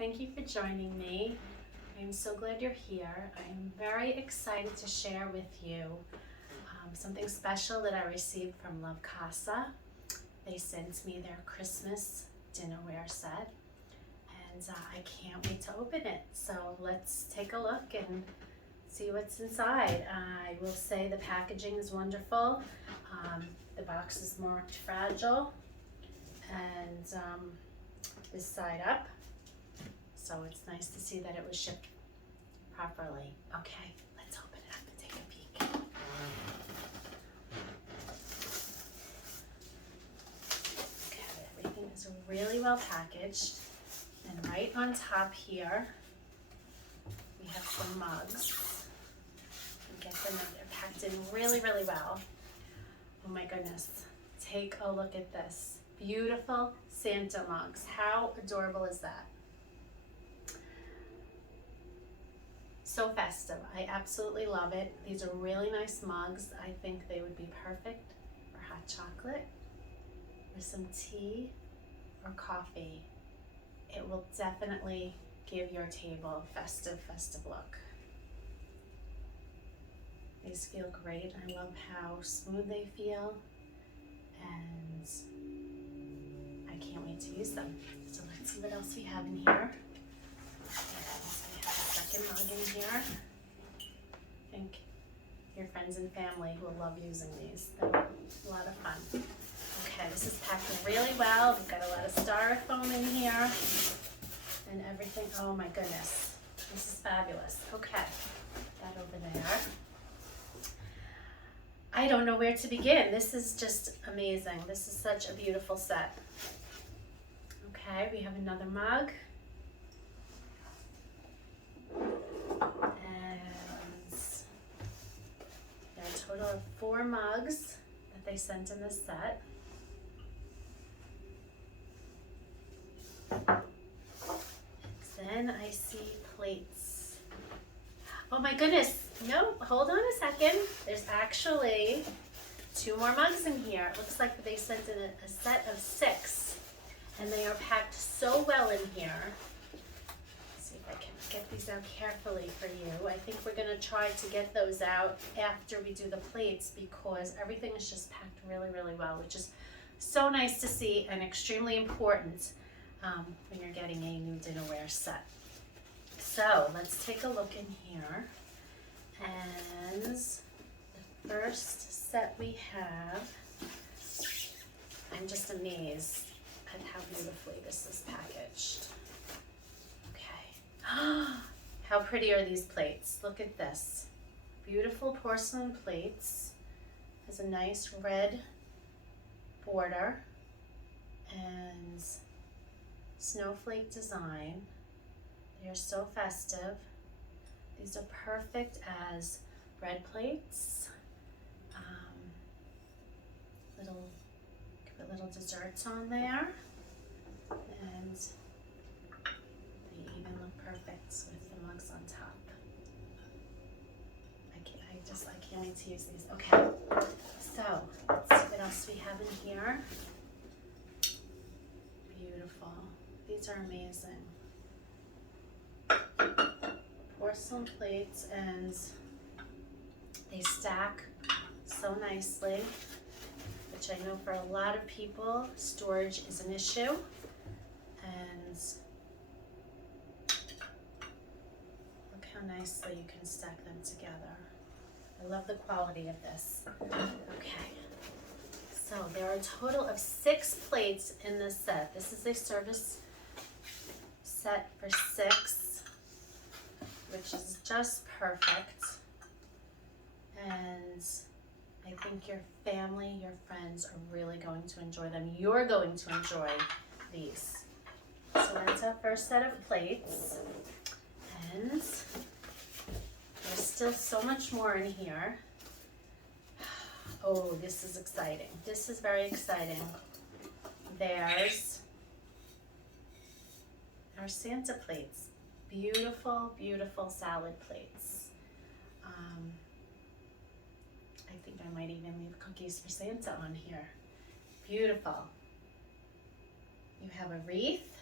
Thank you for joining me. I'm so glad you're here. I'm very excited to share with you something special that I received from Love Casa. They sent me their Christmas dinnerware set, and I can't wait to open it. So let's take a look and see what's inside. I will say the packaging is wonderful. The box is marked fragile, and this side up. So it's nice to see that it was shipped properly. Okay, let's open it up and take a peek. Okay, everything is really well packaged. And right on top here, we have some mugs. You get them, they're packed in really, really well. Oh my goodness, take a look at this. Beautiful Santa mugs. How adorable is that? So festive. I absolutely love it. These are really nice mugs. I think they would be perfect for hot chocolate with some tea or coffee. It will definitely give your table a festive look. These feel great. I love how smooth they feel, and I can't wait to use them. So let's see what else we have in here. Mug in here. I think your friends and family will love using these. They're a lot of fun. Okay, this is packed really well. We've got a lot of styrofoam in here and everything. Oh my goodness, this is fabulous. Okay, that over there. I don't know where to begin. This is just amazing. This is such a beautiful set. Okay, we have another mug. Total of 4 mugs that they sent in this set. Then I see plates. Oh my goodness, no, hold on a second. There's actually 2 more mugs in here. It looks like they sent in a set of 6, and they are packed so well in here. I can get these out carefully for you. I think we're gonna try to get those out after we do the plates because everything is just packed really, really well, which is so nice to see and extremely important when you're getting a new dinnerware set. So let's take a look in here. And the first set we have, I'm just amazed at how beautifully this is packaged. How pretty are these plates? Look at this. Beautiful porcelain plates. Has a nice red border and snowflake design. They are so festive. These are perfect as bread plates. Put little desserts on there, and they even look perfect with the mugs on top. I can't wait to use these. Okay, so let's see what else we have in here. Beautiful. These are amazing. Porcelain plates, and they stack so nicely, which I know for a lot of people, storage is an issue. And look how nicely you can stack them together. I love the quality of this. Okay, so there are a total of 6 plates in this set. This is a service set for 6, which is just perfect. And I think your family, your friends are really going to enjoy them. You're going to enjoy these. So that's our first set of plates. And there's still so much more in here. Oh, this is exciting. This is very exciting. There's our Santa plates. Beautiful, beautiful salad plates. I think I might even leave cookies for Santa on here. Beautiful. You have a wreath,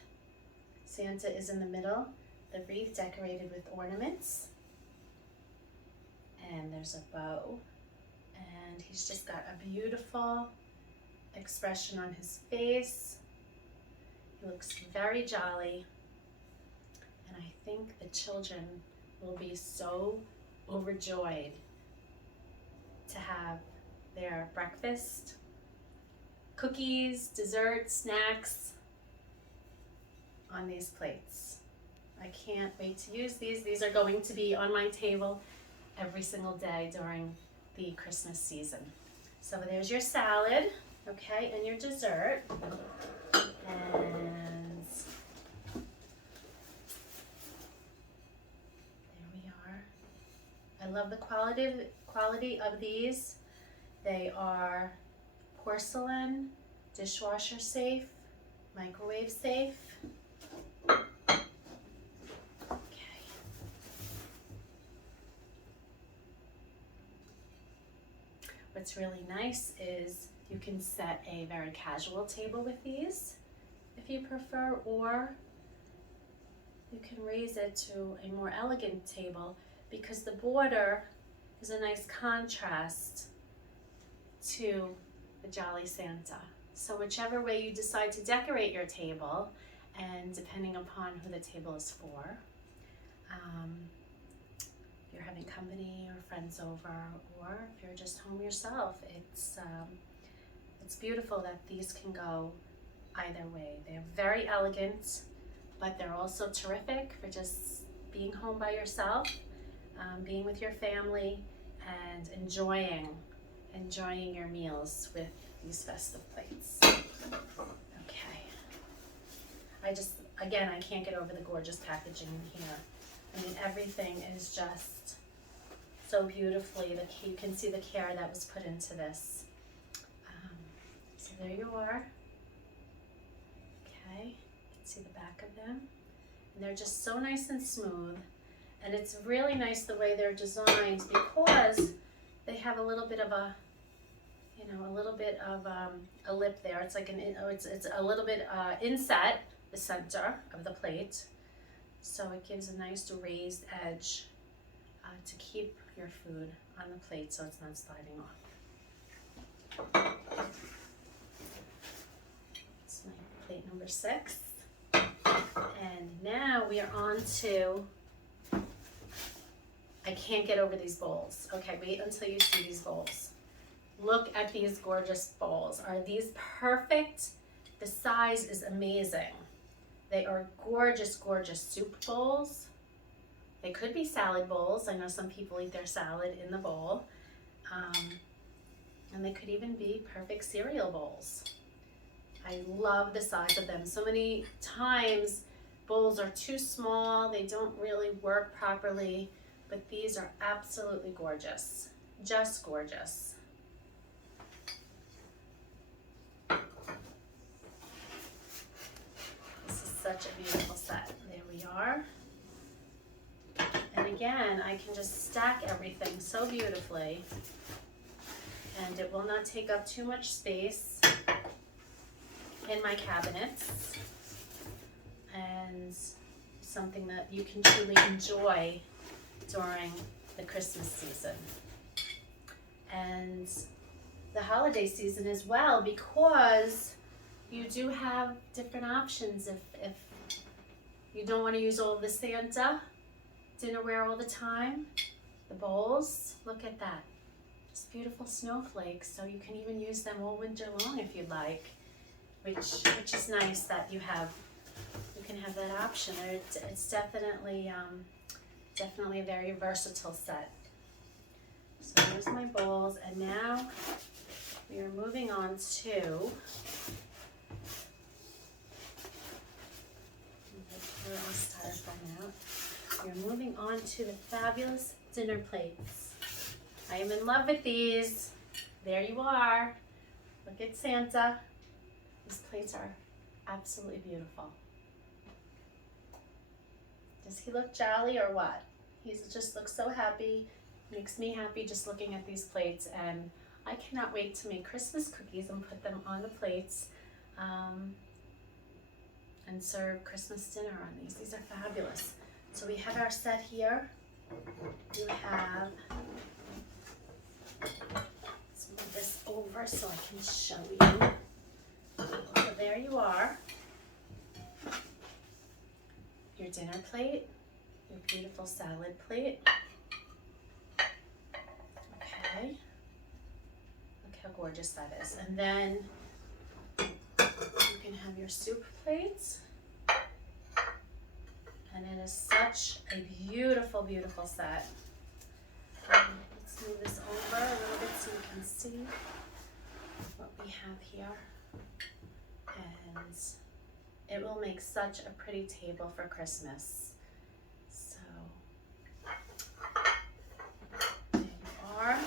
Santa is in the middle, the wreath decorated with ornaments. And there's a bow. And he's just got a beautiful expression on his face. He looks very jolly. And I think the children will be so overjoyed to have their breakfast, cookies, desserts, snacks on these plates. I can't wait to use these. These are going to be on my table every single day during the Christmas season. So there's your salad, okay, and your dessert. And there we are. I love the quality of these. They are porcelain, dishwasher safe, microwave safe. Okay. What's really nice is you can set a very casual table with these if you prefer, or you can raise it to a more elegant table because the border is a nice contrast to the Jolly Santa. So whichever way you decide to decorate your table, and depending upon who the table is for, if you're having company or friends over, or if you're just home yourself, it's beautiful that these can go either way. They're very elegant, but they're also terrific for just being home by yourself, being with your family, and enjoying your meals with these festive plates. Okay. I can't get over the gorgeous packaging in here. I mean, everything is just so beautifully, you can see the care that was put into this. So there you are. Okay, you can see the back of them. And they're just so nice and smooth. And it's really nice the way they're designed because they have a little bit of a lip there. It's like it's a little bit inset the center of the plate, so it gives a nice raised edge to keep your food on the plate so it's not sliding off. It's my plate number 6, and now we are on to. I can't get over these bowls. Okay, wait until you see these bowls. Look at these gorgeous bowls. Are these perfect? The size is amazing. They are gorgeous, gorgeous soup bowls. They could be salad bowls. I know some people eat their salad in the bowl. And they could even be perfect cereal bowls. I love the size of them. So many times bowls are too small. They don't really work properly, but these are absolutely gorgeous. Just gorgeous. Such a beautiful set. There we are. And again, I can just stack everything so beautifully, and it will not take up too much space in my cabinets, and something that you can truly enjoy during the Christmas season and the holiday season as well, because you do have different options if you don't want to use all of the Santa dinnerware all the time. The bowls, look at that. Just beautiful snowflakes, so you can even use them all winter long if you'd like, which is nice that you can have that option. It's definitely a very versatile set. So there's my bowls, and now we are moving on to We're moving on to the fabulous dinner plates. I am in love with these. There you are. Look at Santa. These plates are absolutely beautiful. Does he look jolly or what? He just looks so happy. Makes me happy just looking at these plates, and I cannot wait to make Christmas cookies and put them on the plates. and serve Christmas dinner on these. These are fabulous. So we have our set here. You have, let's move this over so I can show you. So there you are. Your dinner plate, your beautiful salad plate. Okay. Look how gorgeous that is. And then you can have your soup plates. And it is such a beautiful, beautiful set. Let's move this over a little bit so you can see what we have here. And it will make such a pretty table for Christmas. So, there you are. Get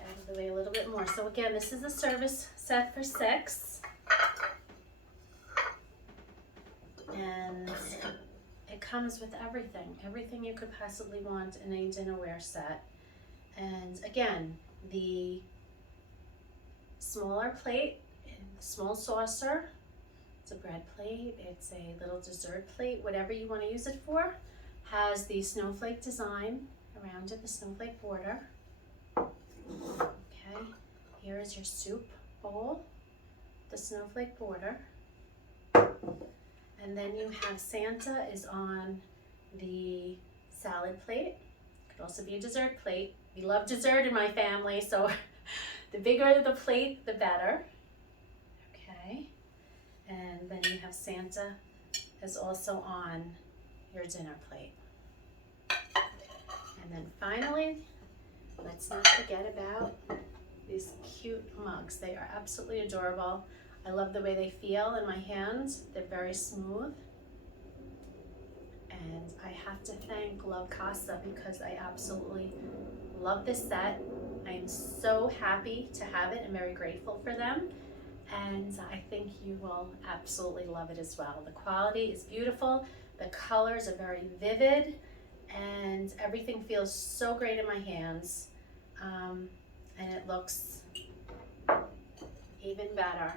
that out of the way a little bit more. So again, this is a service set for 6. And it comes with everything you could possibly want in a dinnerware set. And again, the smaller plate, the small saucer, it's a bread plate, it's a little dessert plate, whatever you want to use it for, has the snowflake design around it, the snowflake border. Okay, here is your soup bowl, the snowflake border. And then you have Santa is on the salad plate. Could also be a dessert plate. We love dessert in my family, so the bigger the plate, the better. Okay. And then you have Santa is also on your dinner plate. And then finally, let's not forget about these cute mugs. They are absolutely adorable. I love the way they feel in my hands. They're very smooth. And I have to thank Love Casa because I absolutely love this set. I am so happy to have it and very grateful for them. And I think you will absolutely love it as well. The quality is beautiful. The colors are very vivid and everything feels so great in my hands. And it looks even better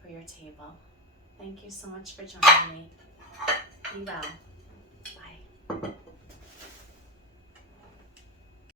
for your table. Thank you so much for joining me. Be well.